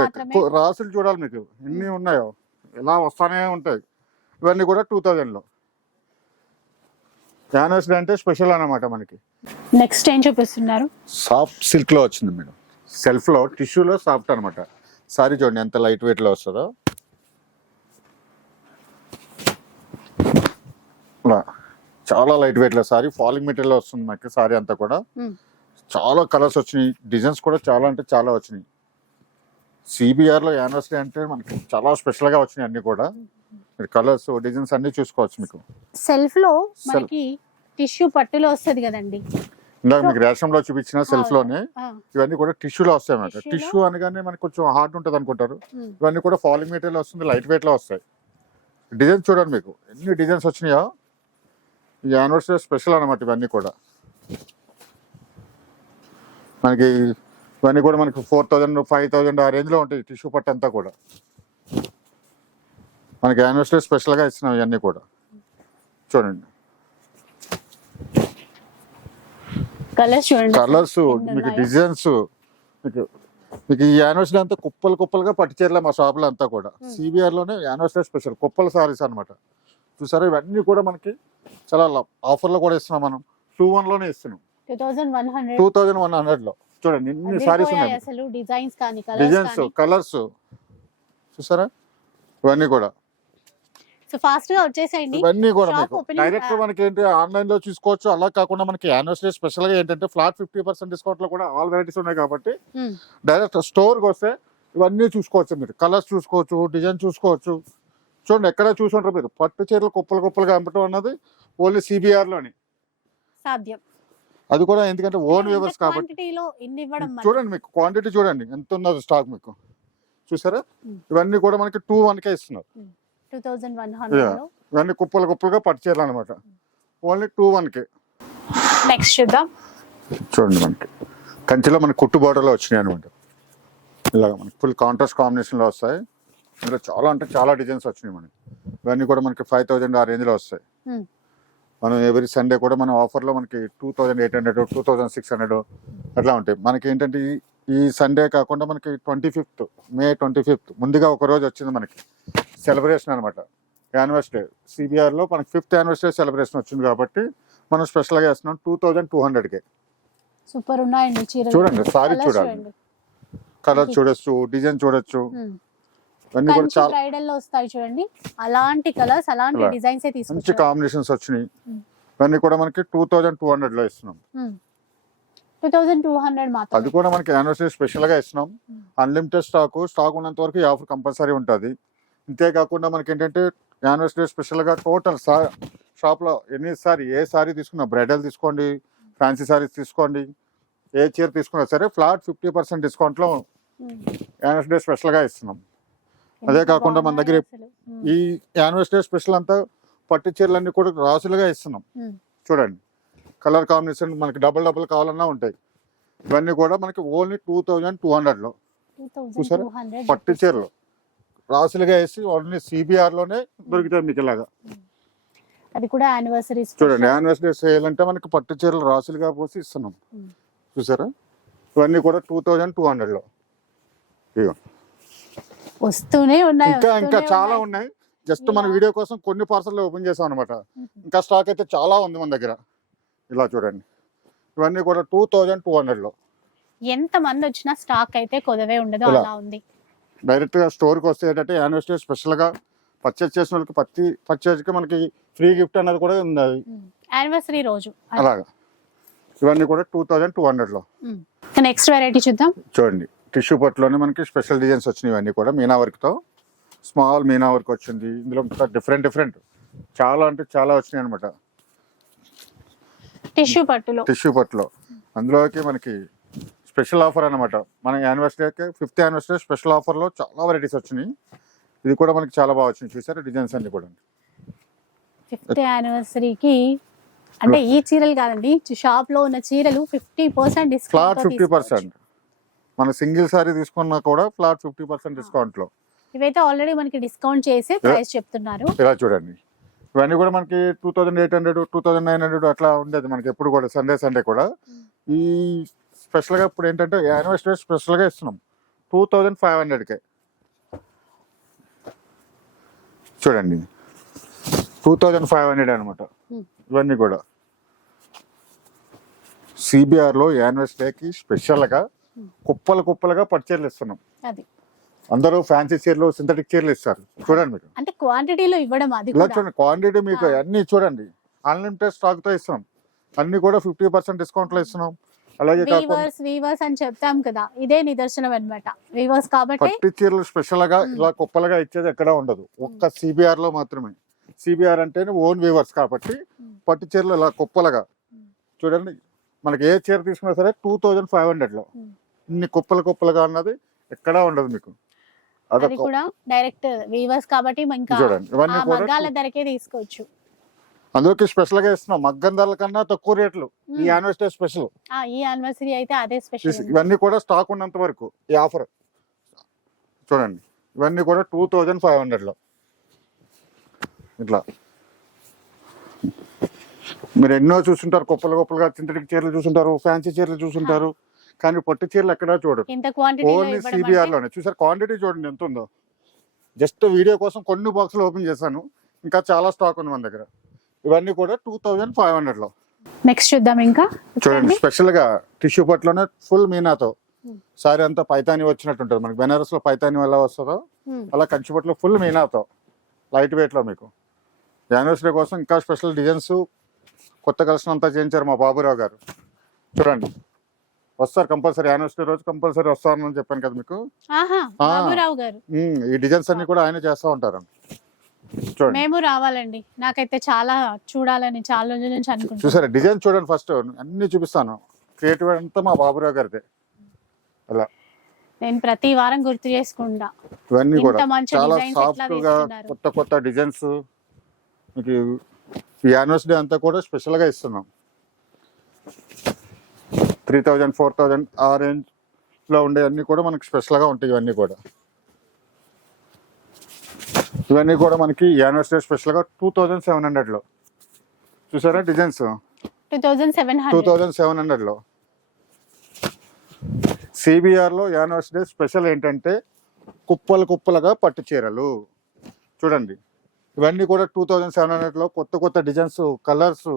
రాసులు చూడాలి మీకు. ఎన్ని ఉన్నాయో. ఇలా వస్తానే ఉంటాయి. ఇవన్నీ కూడా టూ థౌజండ్లో యానివర్సరీ అంటే స్పెషల్ అన్నమాట మనకి. నెక్స్ట్ ఏం చూపిస్తున్నారు? సాఫ్ట్ సిల్క్లో వచ్చింది మేడం. సెల్ఫ్లో టిష్యూలో సాఫ్ట్ అన్నమాట. సారీ చూడండి ఎంత లైట్ వెయిట్లో వస్తుందో. చాలా లైట్ వెయిట్లో సారీ ఫాలింగ్ మెటీరియల్ వస్తుంది మనకి సారీ అంతా కూడా. Hmm. చాలా కలర్స్ వచ్చినాయి. డిజైన్స్ కూడా చాలా అంటే చాలా వచ్చినాయి. సిబిఆర్లో యానివర్సరీ అంటే మనకి చాలా స్పెషల్గా వచ్చినాయి అన్ని కూడా. మీరు కలర్స్ డిజైన్స్ అన్ని చూసుకోవచ్చు మీకు. సెల్ఫ్లో Self. మనకి టిష్యూ పట్టులో వస్తది కదండి. ఇందాక మీకు రేషన్లో చూపించిన సెల్ఫ్లోనే ఇవన్నీ కూడా టిష్యూలో వస్తాయి అన్నమాట? టిష్యూ అనగానే మనకి కొంచెం హార్డ్ ఉంటుంది అనుకుంటారు. ఇవన్నీ కూడా ఫాలింగ్ మెటీరియల్ వస్తుంది లైట్ వెయిట్లో వస్తాయి. డిజైన్స్ చూడండి మీకు. ఎన్ని డిజైన్స్ వచ్చినాయో. ఈ యానివర్సరీ స్పెషల్ అనమాట ఇవన్నీ కూడా. మనకి ఇవన్నీ కూడా మనకి ఫోర్ థౌజండ్ ఫైవ్ థౌజండ్ ఆ రేంజ్లో ఉంటాయి టిష్యూ పట్టు అంతా కూడా. మనకి యానివర్సరీ స్పెషల్గా ఇచ్చినాం ఇవన్నీ కూడా. చూడండి. కలర్స్ చూడండి. కలర్స్ మీకు. డిజైన్స్ మీకు మీకు ఈ యానివర్సరీ అంతా కుప్పలు కుప్పలుగా పట్టు చీరలే మా షాపులో అంతా కూడా. Hmm. సిబిఆర్లోనే యానివర్సరీ స్పెషల్ కుప్పల సారీస్ అన్నమాట. చూసారా? ఇవన్నీ కూడా మనకి చాలా ఆఫర్లో కూడా ఇస్తున్నాం మనం. టూ వన్లోనే ఇస్తున్నాం. Two thousand one hundred two thousand one హండ్రెడ్లో. చూడండి ఇన్ని సారీస్ ఉన్నాయి. అసలు డిజైన్స్ కానీ కలర్స్ డిజైన్స్ కలర్స్ చూసారా? ఇవన్నీ కూడా. సో ఫాస్ట్గా వచ్చేసేయండి. ఇవన్నీ కూడా మీకు. డైరెక్ట్ ఆ, మనకి ఏంటి ఆన్లైన్లో చూసుకోవచ్చు. అలా కాకుండా మనకి యానివర్సరీ స్పెషల్గా ఏంటంటే ఫ్లాట్ ఫిఫ్టీ పర్సెంట్ డిస్కౌంట్లో కూడా ఆల్ వెరైటీస్ ఉన్నాయి కాబట్టి డైరెక్ట్ స్టోర్కి వస్తే ఇవన్నీ చూసుకోవచ్చు మీరు. కలర్స్ చూసుకోవచ్చు డిజైన్ చూసుకోవచ్చు. చూడండి ఎక్కడ చూసుంటారు మీరు? పట్టు చీరలు కుప్పలు కుప్పలుగా అమ్మటం అన్నది ఓన్లీ సిబిఆర్లోని. సాధ్యం. అది కూడా ఎందుకంటే ఓన్ వ్యూవర్స్ కాబట్టి. చూడండి మీకు క్వాంటిటీ చూడండి. ఎంత ఉన్నది స్టాక్ మీకు? చూసారా. ఇవన్నీ కూడా మనకి టూ వన్ కే ఇస్తున్నారు. 2100 లో. ఇవన్నీ కుప్పలు కుప్పలుగా పట్టు అనమాట only two one K. Next చూద్దాం. చూడండి మనకి. కంచిలో మనకి కుట్టు బార్డర్లో వచ్చినాయి అనమాట ఇలాగ మనకి ఫుల్ కాంట్రాస్ట్ కాంబినేషన్లో వస్తాయి. ఇందులో చాలా అంటే చాలా డిజైన్స్ వచ్చినాయి మనకి. ఇవన్నీ కూడా మనకి ఫైవ్ థౌజండ్ ఆ రేంజ్లో వస్తాయి. మనం ఎవ్రీ సండే కూడా మన ఆఫర్లో మనకి two thousand eight hundred two thousand six hundred అట్లా ఉంటాయి. మనకి ఏంటంటే ఈ- సండే కాకుండా మనకి twenty fifth May twenty fifth ముందుగా ఒక రోజు వచ్చింది మనకి. సెలబ్రేషన్ అనమాట యానివర్సరీ సిబిఆర్లో మనకి ఫిఫ్త్ యానివర్సరీ సెలబ్రేషన్ వచ్చింది కాబట్టి మనం స్పెషల్గా వేస్తున్నాం టూ థౌజండ్ టూ హండ్రెడ్కి సూపర్ ఉన్నాయండి చూడండి సారీ చూడండి. కలర్. చూడొచ్చు డిజైన్ చూడొచ్చు. ఉమ్. ఇవన్నీ కూడా చాలా బ్రైడల్లో వస్తాయి చూడండి. అలాంటి కలర్స్ అలాంటి. డిజైన్స్ మంచి తీసుకొచ్చారు? కాంబినేషన్స్ వచ్చినాయి. ఇవన్నీ కూడా మనకి టూ థౌజండ్ టూ హండ్రెడ్లో ఇస్తున్నాం. టూ థౌజండ్ టూ హండ్రెడ్ అది మాత్రం కూడా మనకి యానివర్సరీ స్పెషల్గా ఇస్తున్నాం. అన్లిమిటెడ్ స్టాక్ స్టాక్ ఉన్నంత వరకు ఈ ఆఫర్ కంపల్సరీ ఉంటుంది. ఇంతేకాకుండా మనకి ఏంటంటే యానివర్సరీ స్పెషల్గా టోటల్ షాప్లో ఎన్ని సారీ ఏ సారీ తీసుకున్నా బ్రైడల్ తీసుకోండి ఫ్యాన్సీ సారీస్ తీసుకోండి ఏ చీర తీసుకున్నా సరే ఫ్లాట్ ఫిఫ్టీ పర్సెంట్ డిస్కౌంట్లో యానివర్సరీ స్పెషల్గా ఇస్తున్నాం. అదే కాకుండా మన దగ్గర ఈ యానివర్సరీ స్పెషల్ అంతా పట్టు చీరలన్నీ కూడా రాసులుగా ఇస్తున్నాం. చూడండి. కలర్ కాంబినేషన్ మనకి డబుల్ డబుల్ కావాలన్నా ఉంటాయి. ఇవన్నీ కూడా మనకి ఓన్లీ టూ థౌజండ్ టూ హండ్రెడ్లో. చూసారా? పట్టు చీరలు. రాసులుగా వేసి ఓన్లీ సిబిఆర్లోనే దొరుకుతాయి మీకు ఇలాగా. అది కూడా యానివర్సరీ చూడండి యానివర్సరీ సేల్ అంటే మనకి పట్టు చీరలు రాసులుగా పోసి ఇస్తున్నాం. చూసారా? ఇవన్నీ కూడా టూ థౌజండ్ టూ హండ్రెడ్లో. ఇదిగో. వస్తూనే ఉన్నాయి ఇంకా ఇంకా చాలా ఉన్నాయి. జస్ట్ మన. వీడియో కోసం కొన్ని పార్సల్ ఓపెన్ చేసాం అనమాట. ఇంకా స్టాక్ అయితే చాలా ఉంది మన దగ్గర. ఇలా చూడండి. ఇవన్నీ కూడా టూ థౌజండ్ టూ హండ్రెడ్లో ఎంత మంది వచ్చినా స్టాక్ అయితే కొదవే ఉండదు. అలా ఉంది. డైరెక్ట్గా స్టోర్కి వస్తే ఏంటంటే యానివర్సరీ స్పెషల్గా పర్చేస్ చేసిన వాళ్ళకి ప్రతి పర్చేజ్కి మనకి ఫ్రీ గిఫ్ట్ అనేది కూడా ఉంది అది యానివర్సరీ రోజు. అలాగా. ఇవన్నీ కూడా టూ థౌజండ్ టూ హండ్రెడ్లో. నెక్స్ట్ వెరైటీ చూద్దాం. చూడండి. టిష్యూ పట్టులోనే మనకి స్పెషల్ డిజైన్స్ వచ్చినాయి ఇవన్నీ కూడా. మీనా వర్క్తో స్మాల్ మీనా వర్క్ వచ్చింది. ఇందులో డిఫరెంట్ డిఫరెంట్. చాలా అంటే చాలా వచ్చినాయి అనమాట టిష్యూ పట్టులో. టిష్యూ పట్టులో. అందులోకి మనకి స్పెషల్ ఆఫర్ అనమాట మన యానివర్సరీకి ఫిఫ్త్ యానివర్సరీ స్పెషల్ ఆఫర్లో చాలా వెరైటీస్ వచ్చినాయి. ఇది కూడా మనకి చాలా బాగా వచ్చింది చూసారా డిజైన్స్ అన్ని కూడా? ఫిఫ్త్ యానివర్సరీకి అంటే ఈ చీరలు కాదండి. షాప్లో ఉన్న చీరలు fifty percent discount fifty percent. మన సింగిల్ సారీ తీసుకున్నా కూడా ఫ్లాట్ ఫిఫ్టీ పర్సెంట్ డిస్కౌంట్లో ఇవైతే ఆల్రెడీ మనకి డిస్కౌంట్ చేసి ప్రైస్ చెప్తున్నారు. ఇలా చూడండి. ఇవన్నీ కూడా మనకి two thousand eight hundred two thousand nine hundred అట్లా ఉండేది మనకి ఎప్పుడు కూడా సండే సండే కూడా. ఈ స్పెషల్గా ఇప్పుడు ఏంటంటే యానివర్సరీ స్పెషల్గా ఇస్తున్నాం. టూ థౌజండ్ ఫైవ్ హండ్రెడ్కే చూడండి. టూ థౌజండ్ ఫైవ్ హండ్రెడ్ అనమాట. ఇవన్నీ కూడా. సిబిఆర్లో యానివర్సరీకి స్పెషల్గా కుప్పలు కుప్పలుగా పట్టుచీరలు ఇస్తున్నాం. అది. అందరూ ఫ్యాన్సీ చీరలు సింథటిక్ చీరలు ఇస్తారు. చూడండి మీరు. అంటే క్వాంటిటీలో ఇవ్వడం అది ఇలా చూడండి క్వాంటిటీ మీకు. అన్ని చూడండి. అన్లిమిటెడ్ స్టాక్తో ఇస్తున్నాం. అన్ని కూడా ఫిఫ్టీ పర్సెంట్ డిస్కౌంట్లో ఇస్తున్నాం. అలాగే వీవర్స్ వీవర్స్ అని చెప్తాం కదా ఇదే నిదర్శనం అన్నమాట. వీవర్స్ కాబట్టి పట్టు చీరలు స్పెషల్గా. ఇలా కుప్పలుగా ఇచ్చేది ఎక్కడ ఉండదు. ఒక్క సిబిఆర్లో మాత్రమే. సిబిఆర్ అంటేనే ఓన్ వీవర్స్ కాబట్టి. పట్టు చీరలు ఇలా కుప్పలుగా. చూడండి మనకి ఏ చీర తీసుకున్నా సరే టూ థౌజండ్ ఫైవ్ హండ్రెడ్లో. మ్మ్. ఇన్ని కుప్పలు కుప్పలుగా అన్నది ఎక్కడా ఉండదు మీకు. అది అదొక కూడా డైరెక్ట్ వీవర్స్ కాబట్టి ఇంకా చూడండి ఇవన్నీ ఆ కూడా మగ్గాల ధరకే తీసుకోవచ్చు. అందులోకి స్పెషల్గా ఇస్తున్నాం. మగ్గం ధరల కన్నా తక్కువ రేట్లు. ఈ. యానివర్సరీ స్పెషల్ ఆ, ఈ యానివర్సరీ అయితే అదే స్పెషల్ ఇవన్నీ కూడా స్టాక్ ఉన్నంత వరకు ఈ ఆఫర్ చూడండి ఇవన్నీ కూడా టూ థౌజండ్ ఫైవ్ హండ్రెడ్లో ఇట్లా. మీరు ఎన్నో చూస్తుంటారు కుప్పలు కుప్పలుగా చింతటికి చీరలు చూస్తుంటారు ఫ్యాన్సీ చీరలు చూస్తుంటారు. కానీ పట్టు చీరలు ఎక్కడా చూడరు. ఓన్లీ సిబిఆర్లోనే చూసారు? క్వాంటిటీ చూడండి ఎంత ఉందో జస్ట్ వీడియో కోసం కొన్ని బాక్సులు ఓపెన్ చేశాను. ఇంకా చాలా స్టాక్ ఉంది మన దగ్గర. ఇవన్నీ కూడా టూ థౌజండ్ ఫైవ్ హండ్రెడ్లో నెక్స్ట్ చూద్దాం ఇంకా. చూడండి స్పెషల్గా టిష్యూ పట్టులోనే ఫుల్ మీనాతో. Hmm. సారీ అంతా పైతాని వచ్చినట్టు ఉంటుంది. మనకి బెనారస్లో పైతాని ఎలా వస్తుందో Hmm. అలా కంచి పట్టులో ఫుల్ మీనాతో. లైట్ వెయిట్లో మీకు. యానివర్సరీ కోసం ఇంకా స్పెషల్ డిజైన్స్ కొత్త కలెక్షన్ అంతా చేయించారు మా బాబురావు గారు. చూడండి. వస్తారు కంపల్సరీ యానివర్సరీ రోజు కంపల్సరీ వస్తారని చెప్పాను కదా మీకు? ఈ డిజైన్స్ అన్ని కూడా ఆయన చేస్తూ ఉంటారు. చూడండి. మేము రావాలండి. నాకైతే చాలా చూడాలని చాలా రోజుల నుంచి అనుకుంటున్నాను. చూసారా డిజైన్ చూడండి ఫస్ట్ అన్ని చూపిస్తాను. క్రియేటివ్ అంతా మా బాబురావు గారిదే. అలా. నేను ప్రతి వారం గుర్తు చేసుకుంటా. ఇవన్నీ కూడా. చాలా సాఫ్ట్గా? కొత్త కొత్త డిజైన్స్. మీకు ఈ యానివర్సరీ అంతా కూడా స్పెషల్గా ఇస్తున్నాం. త్రీ థౌజండ్ ఫోర్ థౌజండ్ ఆ రేంజ్లో ఉండే అన్ని కూడా మనకి స్పెషల్గా ఉంటాయి ఇవన్నీ కూడా. ఇవన్నీ కూడా మనకి యానివర్సరీ స్పెషల్గా టూ థౌజండ్ సెవెన్ హండ్రెడ్లో. చూసారా designs? Two thousand seven two hundred thousand seven హండ్రెడ్లో సిబిఆర్లో యానివర్సరీ స్పెషల్ ఏంటంటే కుప్పలు కుప్పలుగా పట్టు చీరలు. చూడండి. ఇవన్నీ కూడా టూ థౌజండ్ సెవెన్ హండ్రెడ్లో కొత్త కొత్త డిజైన్స్ కలర్స్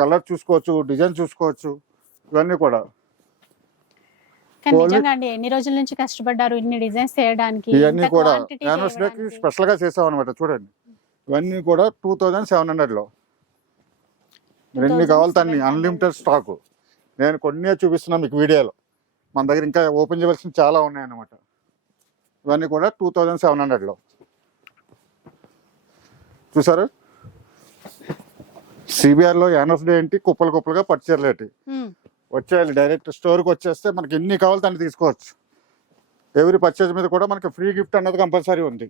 కలర్ చూసుకోవచ్చు డిజైన్ చూసుకోవచ్చు ఇవన్నీ కూడా. నిజంగా అండి ఎన్ని రోజుల నుంచి కష్టపడ్డారు ఇన్ని డిజైన్స్ చేయడానికి ఇవన్నీ కూడా చేయడానికి. స్పెషల్గా చేసాం అనమాట చూడండి. ఇవన్నీ కూడా టూ థౌజండ్ సెవెన్ హండ్రెడ్లో ఎన్ని కావాలి అన్ని 2700. అన్లిమిటెడ్ స్టాక్ నేను కొన్ని చూపిస్తున్నా మీకు వీడియోలో. మన దగ్గర ఇంకా ఓపెన్ చేయవలసిన చాలా ఉన్నాయి అన్నమాట ఇవన్నీ కూడా టూ థౌజండ్ సెవెన్ హండ్రెడ్లో చూసారు? సిబిఆర్లో యానివర్సరీ ఏంటి? కుప్పలు కుప్పలుగా పట్టుచీరలు ఏంటి ఉమ్, వచ్చేయాలి డైరెక్ట్ స్టోర్కి వచ్చేస్తే మనకి ఎన్ని కావాలి దాన్ని తీసుకోవచ్చు. ఎవరి పర్చేజ్ మీద కూడా మనకి ఫ్రీ గిఫ్ట్ అన్నది కంపల్సరీ ఉంది.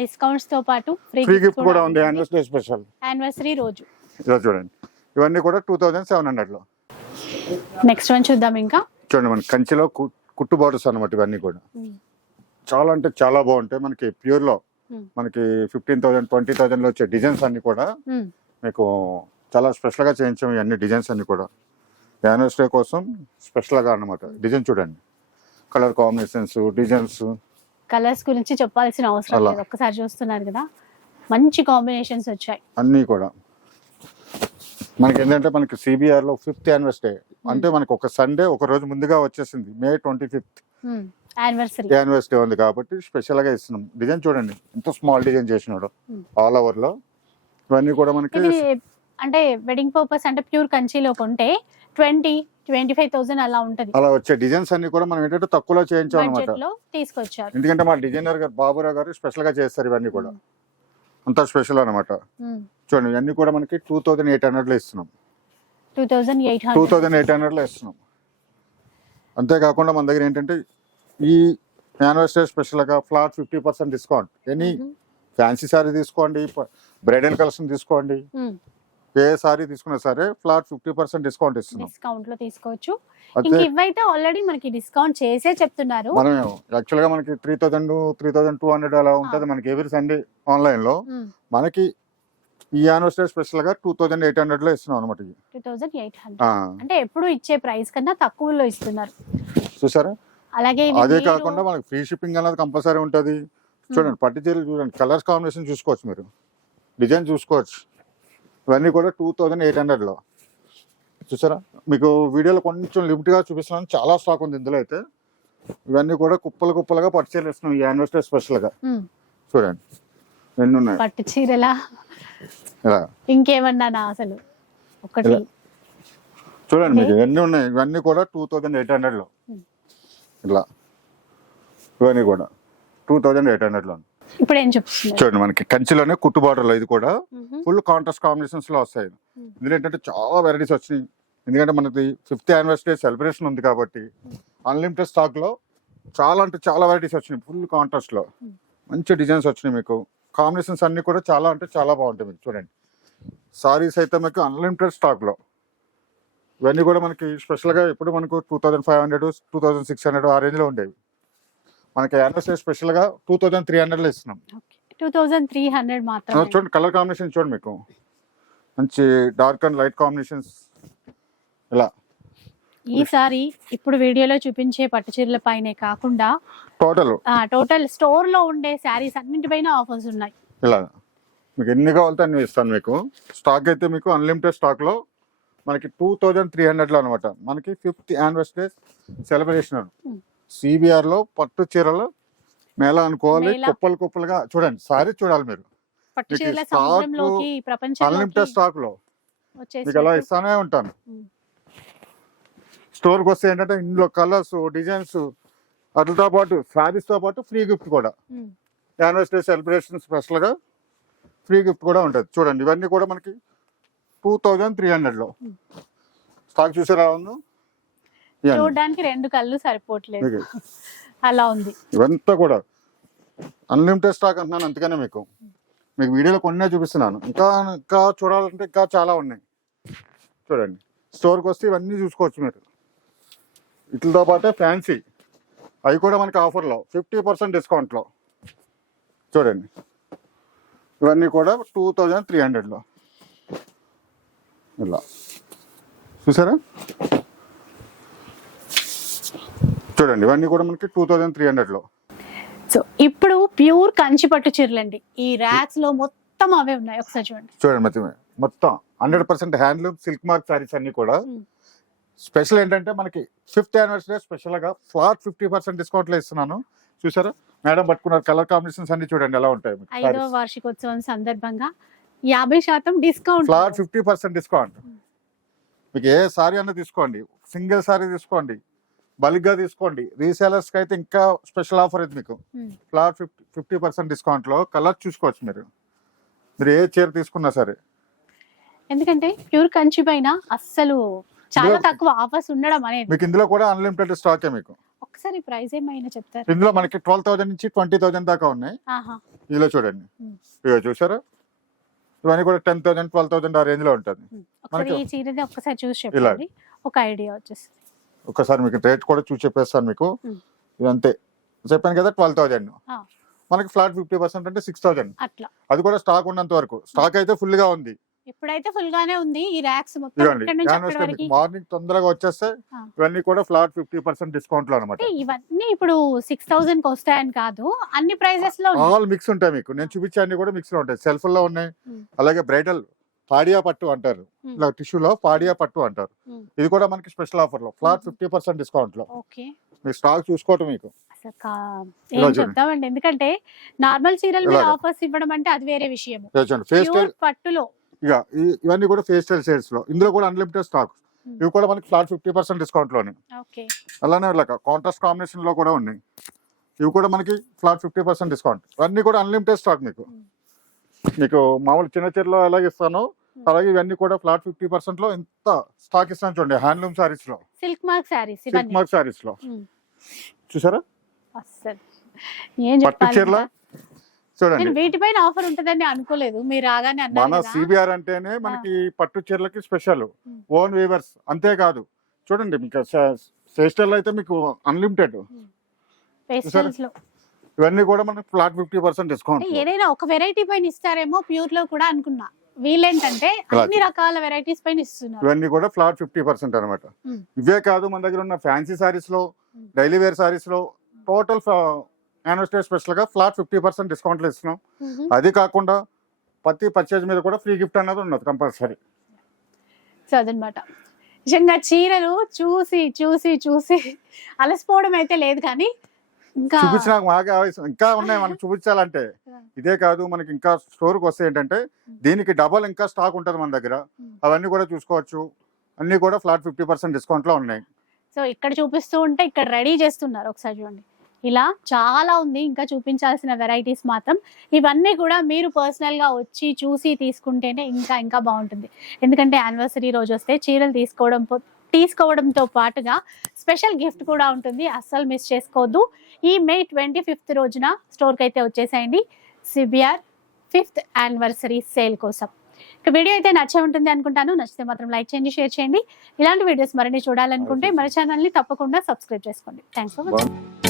డిస్కౌంట్స్తో పాటు ఫ్రీ గిఫ్ట్ కూడా ఉంది యానివర్సరీ స్పెషల్ యానివర్సరీ రోజు. ఇలా చూడండి. ఇవన్నీ కూడా టూ థౌజండ్ సెవెన్ హండ్రెడ్లో నెక్స్ట్ వన్ చూద్దాం ఇంకా. చూడండి మనకి కంచిలో కుట్టు బార్డర్స్ అనమాట ఇవన్నీ కూడా. చాలా అంటే చాలా బాగుంటాయి. మనకి ప్యూర్లో Hmm. మనకి ఫిఫ్టీన్ థౌసండ్ ట్వంటీ థౌసండ్లో వచ్చే డిజైన్స్ అన్ని కూడా ఉమ్, మీకు చాలా స్పెషల్గా చేయించాము ఈ అన్ని డిజైన్స్ అన్ని కూడా. యానివర్సరీ కోసం స్పెషల్గా అన్నమాట. డిజైన్ చూడండి. కలర్ కాంబినేషన్స్ డిజైన్స్ కలర్స్ గురించి చెప్పాల్సిన అవసరం. లేదు. ఒక్కసారి చూస్తున్నారు కదా. మంచి కాంబినేషన్స్ వచ్చాయి. అన్నీ కూడా. మనకి ఏంటంటే మనకి సిబిఆర్లో ఫిఫ్త్ యానివర్సరీ అంటే మనకి ఒక సండే ఒక రోజు ముందుగా వచ్చేసింది. మే ట్వంటీ ఫిఫ్త్ యానివర్సరీ ఉంది కాబట్టి స్పెషల్గా ఇస్తున్నాం. డిజైన్ చూడండి. ఎంత స్మాల్ డిజైన్ చేసినాడు. Hmm. ఆల్ ఓవర్లో. ఇవన్నీ కూడా మనకి అంటే వెడ్డింగ్ పర్పస్ అంటే ప్యూర్ కంచిలో కొంటే ట్వంటీ ట్వంటీ ఫైవ్ థౌసండ్ అలా ఉంటది. అలా వచ్చే డిజైన్స్ అన్ని కూడా మనం ఏంటంటే తక్కువలో చేయించాం అనమాట తీసుకొచ్చారు. ఎందుకంటే మా డిజైనర్ గారు బాబురావు గారు స్పెషల్గా చేస్తారు ఇవన్నీ కూడా. అంత స్పెషల్ అనమాట చూడండి ఇవన్నీ కూడా మనకి టూ థౌజండ్ ఎయిట్ హండ్రెడ్లో ఇస్తున్నాం. టూ థౌసండ్ ఎయిట్ హండ్రెడ్లో ఇస్తున్నాం. అంతేకాకుండా మన దగ్గర ఏంటంటే ఈ యానివర్సరీ స్పెషల్గా flat fifty percent discount. Any fancy saree తీసుకోండి బ్రైడల్ కలెక్షన్ తీసుకోండి. ఏ సారీ తీసుకున్నా సరే ఫ్లాట్ ఫిఫ్టీ పర్సెంట్ డిస్కౌంట్ ఇస్తున్నాం. డిస్కౌంట్లో తీసుకోవచ్చు ఇవైతే ఆల్రెడీ మనకి డిస్కౌంట్ చేసే చెప్తున్నారు. మనం యాక్చువల్గా మనకి three thousand three thousand two hundred అలా ఉంటుంది మనకి ఎవ్రీ సండే ఆన్లైన్లో మనకి ఈ యానివర్సరీ స్పెషల్గా టూ థౌసండ్ ఎయిట్ హండ్రెడ్లో ఇస్తున్నాం అనమాట ఇది టూ థౌసండ్ ఎయిట్ హండ్రెడ్ అంటే ఎప్పుడు ఇచ్చే ప్రైస్ కన్నా తక్కువలో ఇస్తున్నారు. చూసారా? అలాగే అదే కాకుండా మనకి ఫ్రీ షిప్పింగ్ అనేది కంపల్సరీ ఉంటుంది. చూడండి పట్టు చీరలు చూడండి కలర్స్ కాంబినేషన్ చూసుకోవచ్చు మీరు. డిజైన్ చూసుకోవచ్చు. ఇవన్నీ కూడా టూ థౌజండ్ ఎయిట్ హండ్రెడ్లో. చూసారా? మీకు వీడియోలో కొంచెం లిమిట్గా చూపిస్తున్నాను. చాలా స్టాక్ ఉంది ఇందులో అయితే. ఇవన్నీ కూడా కుప్పలు కుప్పలుగా పట్టు చీరలు ఇస్తున్నాం ఈ యానివర్సరీ స్పెషల్గా చూడండి. ఎన్ని ఉన్నాయి? పట్టు చీరలా? ఇలా. ఇంకేమన్నానా అసలు? ఒకటి. చూడండి మీకు ఎన్ని ఉన్నాయి? ఇవన్నీ కూడా టూ థౌజండ్ ఎయిట్ హండ్రెడ్లో. ఇలా ఇవన్నీ కూడా. టూ థౌజండ్ ఎయిట్ హండ్రెడ్లో ఇప్పుడు ఏం చూడండి మనకి కంచిలోనే కుట్టు బార్డర్లో ఇది కూడా. ఫుల్ కాంట్రాస్ట్ కాంబినేషన్స్లో వస్తాయి. ఇందులో ఏంటంటే చాలా వెరైటీస్ వచ్చినాయి. ఎందుకంటే మనకి ఫిఫ్త్ యానివర్సరీ సెలబ్రేషన్ ఉంది కాబట్టి అన్లిమిటెడ్ స్టాక్లో చాలా అంటే చాలా వెరైటీస్ వచ్చినాయి ఫుల్ కాంట్రాస్ట్లో. Hmm. మంచి డిజైన్స్ వచ్చినాయి మీకు. కాంబినేషన్స్ అన్ని కూడా చాలా అంటే చాలా బాగుంటాయి మీకు. చూడండి. సారీస్ అయితే మీకు అన్లిమిటెడ్ స్టాక్లో. ఇవన్నీ కూడా మనకి స్పెషల్గా ఇప్పుడు మనకు two thousand five hundred two thousand six hundred ఆ రేంజ్లో ఉండేవి. మనకి యానివర్సరీ స్పెషల్గా టూ థౌసండ్ త్రీ హండ్రెడ్లో ఇస్తున్నాం. టూ థౌసండ్ త్రీ హండ్రెడ్ ఆ, మాత్రమే. చూడండి కలర్ కాంబినేషన్ చూడండి మీకు. మంచి డార్క్ అండ్ లైట్ కాంబినేషన్స్ ఇలా. ఈసారి ఇప్పుడు వీడియోలో చూపించే పట్టు చీరల పైనే కాకుండా టోటల్ టోటల్ స్టోర్లో ఉండే శారీస్ అన్నింటిపైన ఆఫర్స్ ఉన్నాయి. ఇలా. మీకు ఎన్ని కావాలితే అన్ని ఇస్తాను మీకు. స్టాక్ అయితే మీకు అన్లిమిటెడ్ స్టాక్లో మనకి టూ థౌజండ్ త్రీ హండ్రెడ్లో అనమాట మనకి ఫిఫ్త్ యానివర్సరీ సెలబ్రేషన్. సిబిఆర్లో పట్టు చీరలు మేళ అనుకోవాలి. కుప్పలు కుప్పలుగా చూడండి సారీ చూడాలి మీరు. అన్లిమిటెడ్ స్టాక్లో. మీకు అలా ఇస్తానే ఉంటాను. స్టోర్కి వస్తే ఏంటంటే ఇందులో కలర్స్ డిజైన్స్ వాటితో పాటు sarees తో పాటు ఫ్రీ గిఫ్ట్ కూడా. యానివర్సరీ సెలబ్రేషన్ స్పెషల్గా ఫ్రీ గిఫ్ట్ కూడా ఉంటుంది. చూడండి ఇవన్నీ కూడా మనకి టూ థౌజండ్ త్రీ హండ్రెడ్లో. Hmm. స్టాక్ చూసారా ఉందో. చూడడానికి రెండు కళ్ళు సరిపోవట్లేదు. అలా ఉంది. ఇవంతా కూడా. అన్లిమిటెడ్ స్టాక్ అంటున్నాను అందుకనే మీకు. మీకు వీడియోలో కొన్నే చూపిస్తున్నాను. ఇంకా ఇంకా చూడాలంటే ఇంకా చాలా ఉన్నాయి. చూడండి. స్టోర్కి వస్తే ఇవన్నీ చూసుకోవచ్చు మీరు. వీటితో పాటే ఫ్యాన్సీ. అవి కూడా మనకి ఆఫర్లో. ఫిఫ్టీ పర్సెంట్ డిస్కౌంట్లో. చూడండి. ఇవన్నీ కూడా టూ థౌజండ్ త్రీ హండ్రెడ్లో. ఇలా. చూసారా? చూడండి ఇవన్నీ కూడా మనకి టూ థౌజండ్ త్రీ హండ్రెడ్లో సో ఇప్పుడు ప్యూర్ కంచి పట్టు చీరలండి. ఈ ర్యాక్స్లో మొత్తం అవే ఉన్నాయి. ఒకసారి చూడండి. చూడండి మొత్తం మొత్తం hundred percent handloom silk mark sarees అన్ని కూడా. Hmm. స్పెషల్ ఏంటంటే మనకి ఫిఫ్త్ యానివర్సరీ స్పెషల్గా ఫ్లాట్ ఫిఫ్టీ పర్సెంట్ డిస్కౌంట్లో ఇస్తున్నాను. చూసారా? మేడం పట్టుకున్నారు కలర్ కాంబినేషన్స్ అన్ని చూడండి ఎలా ఉంటాయి ఐదవ వార్షికోత్సవం సందర్భంగా యాభై శాతం discount. Flat fifty percent discount. మీకు ఏ సారీ అన్న తీసుకోండి. సింగిల్ సారీ తీసుకోండి. బల్క్గా తీసుకోండి. రీసేలర్స్కి అయితే ఇంకా స్పెషల్ ఆఫర్ ఇది మీకు. ఫ్లాట్ ఫిఫ్టీ ఫిఫ్టీ పర్సెంట్ డిస్కౌంట్లో కలర్ చూసుకోవచ్చు మీరు. మీరు ఏ చీర తీసుకున్నా సరే. ఎందుకంటే ప్యూర్ కంచి పైన అస్సలు చాలా తక్కువ ఆఫర్స్ ఉండడం అనేది. మీకు ఇందులో కూడా అన్లిమిటెడ్ స్టాకే మీకు. ఒకసారి ప్రైస్ ఏమైనా చెప్తారు? ఇందులో మనకి ట్వెల్వ్ థౌసండ్ నుంచి ట్వంటీ థౌసండ్ దాకా ఉన్నాయి. ఇందులో చూడండి. ఇక చూసారా ఇవన్నీ కూడా టెన్ థౌసండ్ ట్వెల్వ్ థౌసండ్ ఆ రేంజ్లో ఉంటుంది. ఒకసారి మనకి- ఈ చీరది ఒక్కసారి చూసి ఇలా. చెప్పండి ఒక ఐడియా వచ్చేస్తుంది. ఒకసారి మీకు రేట్ కూడా చూసి చెప్పేస్తాను మీకు. ఇది అంతే చెప్పాను కదా ట్వెల్వ్ థౌసండ్. మనకి ఫ్లాట్ ఫిఫ్టీ పర్సెంట్ అంటే సిక్స్ థౌసండ్ అది కూడా స్టాక్ ఉన్నంత వరకు. స్టాక్ అయితే ఫుల్గా ఉంది. ఇప్పుడైతే ఫుల్ గానే ఉంది ఈ ర్యాక్స్ మొత్తం మార్నింగ్ తొందరగా వచ్చేస్తే. ఇవన్నీ కూడా ఫ్లాట్ ఫిఫ్టీ పర్సెంట్ డిస్కౌంట్లో అనమాట ఇవన్నీ ఇప్పుడు సిక్స్ థౌసండ్కి వస్తాయని కాదు అన్ని ప్రైజెస్లో. ఆల్ మిక్స్ ఉంటాయి మీకు నేను చూపించే అన్ని కూడా మిక్స్లో ఉంటాయి సెల్ఫ్లో ఉన్నాయి. అలాగే బ్రైడల్ పాడియా పట్టు అంటారు. ఇలా టిష్యూలో పాడియా పట్టు అంటారు. ఇది కూడా మనకి స్పెషల్ ఆఫర్లో ఫ్లాట్. ఫిఫ్టీ పర్సెంట్ డిస్కౌంట్లో మీకు స్టాక్ చూసుకోవటం మీకు ఏం. చెప్తామండి ఎందుకంటే నార్మల్ చీరల. ఆఫర్స్ ఇవ్వడం అంటే అది వేరే విషయం పట్టులో ఇక ఇవన్నీ కూడా ఫేస్ స్టైల్ షేడ్స్లో. ఇందులో కూడా అన్లిమిటెడ్ స్టాక్ Hmm. ఇవి కూడా మనకి ఫ్లాట్ ఫిఫ్టీ పర్సెంట్ డిస్కౌంట్లోనే. అలానే ఇలా కాంట్రాస్ట్ కాంబినేషన్లో కూడా ఉన్నాయి. ఇవి కూడా మనకి ఫ్లాట్ ఫిఫ్టీ పర్సెంట్ డిస్కౌంట్ ఇవన్నీ కూడా అన్లిమిటెడ్ స్టాక్ మీకు. Hmm. మీకు మామూలు చిన్న చీరలో ఎలాగ ఇస్తానో అలాగే ఇవన్నీ కూడా ఫ్లాట్ ఫిఫ్టీ పర్సెంట్లో ఇంత స్టాక్ ఇస్తాను చూడండి. Handloom సారీస్లో. Silk mark sarees silk mark సారీస్లో. చూసారా? పట్టు చీరల? చూడండి. వీటిపైన ఆఫర్ ఉంటుందని అనుకోలేదు. మీరు రాగానే మన. సిబిఆర్ అంటేనే మనకి పట్టు చీరలకి స్పెషల్. ఓన్ వీవర్స్ అంతేకాదు. చూడండి మీకు స్టైల్ అయితే మీకు అన్లిమిటెడ్ ఇవన్నీ కూడా మనకి ఫ్లాట్ ఫిఫ్టీ పర్సెంట్ డిస్కౌంట్ ఏదైనా ఒక వెరైటీ పైన ఇస్తారేమో ప్యూర్లో కూడా అనుకున్నా. వీళ్ళేంటంటే. అన్ని రకాల వెరైటీస్ పైన ఇస్తున్నారు. ఇవన్నీ కూడా ఫ్లాట్ ఫిఫ్టీ పర్సెంట్ అనమాట. ఇవే కాదు మన దగ్గర ఉన్న ఫ్యాన్సీ సారీస్లో. డైలీ వేర్ సారీస్లో టోటల్ యానివర్సరీ స్పెషల్గా ఫ్లాట్ ఫిఫ్టీ పర్సెంట్ డిస్కౌంట్లో ఇస్తున్నాం. అది కాకుండా ప్రతి పర్చేజ్ మీద కూడా ఫ్రీ గిఫ్ట్ అన్నది ఉన్నది కంపల్సరీ సో అదనమాట. నిజంగా చీరలు చూసి చూసి చూసి అలసిపోవడం అయితే లేదు కానీ ఇంకా చూపించిన ఇంకా ఉన్నాయి మనకు చూపించాలంటే. ఇదే కాదు మనకి ఇంకా స్టోర్కి వస్తే ఏంటంటే దీనికి డబల్ ఇంకా స్టాక్ ఉంటుంది మన దగ్గర. అవన్నీ కూడా చూసుకోవచ్చు. అన్ని కూడా ఫ్లాట్ ఫిఫ్టీ పర్సెంట్ డిస్కౌంట్లో ఉన్నాయి. సో ఇక్కడ చూపిస్తూ ఉంటే ఇక్కడ రెడీ చేస్తున్నారు ఒకసారి చూడండి. ఇలా చాలా ఉంది. ఇంకా చూపించాల్సిన వెరైటీస్ మాత్రం ఇవన్నీ కూడా మీరు పర్సనల్గా వచ్చి చూసి తీసుకుంటేనే ఇంకా ఇంకా బాగుంటుంది. ఎందుకంటే యానివర్సరీ రోజు వస్తే చీరలు తీసుకోవడం తీసుకోవడంతో పాటుగా స్పెషల్ గిఫ్ట్ కూడా ఉంటుంది. అస్సలు మిస్ చేసుకోవద్దు. ఈ మే ట్వంటీ ఫిఫ్త్ రోజున స్టోర్కి అయితే వచ్చేసేయండి. సిబిఆర్ ఫిఫ్త్ యానివర్సరీ సేల్ కోసం. ఇక వీడియో అయితే నచ్చే ఉంటుంది అనుకుంటాను. నచ్చితే మాత్రం లైక్ చేయండి షేర్ చేయండి. ఇలాంటి వీడియోస్ మరిన్ని చూడాలనుకుంటే మన ఛానల్ని తప్పకుండా సబ్స్క్రైబ్ చేసుకోండి. Thanks for watching